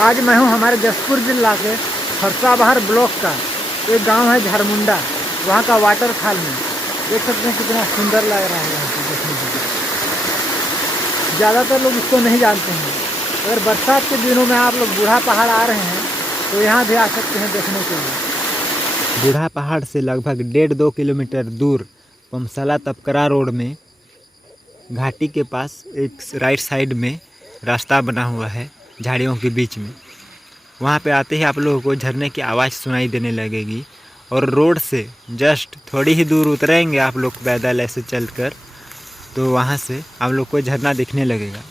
आज मैं हूँ हमारे जशपुर जिला के फरसाबहर ब्लॉक का एक गांव है झारमुंडा, वहाँ का वाटरफॉल में देख सकते हैं कितना सुंदर लग रहा है। यहाँ से देखने के ज़्यादातर लोग इसको नहीं जानते हैं। अगर बरसात के दिनों में आप लोग बूढ़ा पहाड़ आ रहे हैं तो यहाँ भी आ सकते हैं देखने के लिए। बूढ़ा पहाड़ से लगभग 1.5-2 किलोमीटर दूर पमसाला तपकरा रोड में घाटी के पास एक राइट साइड में रास्ता बना हुआ है झाड़ियों के बीच में। वहाँ पे आते ही आप लोगों को झरने की आवाज़ सुनाई देने लगेगी और रोड से जस्ट थोड़ी ही दूर उतरेंगे आप लोग पैदल ऐसे चलकर, तो वहाँ से आप लोग को झरना दिखने लगेगा।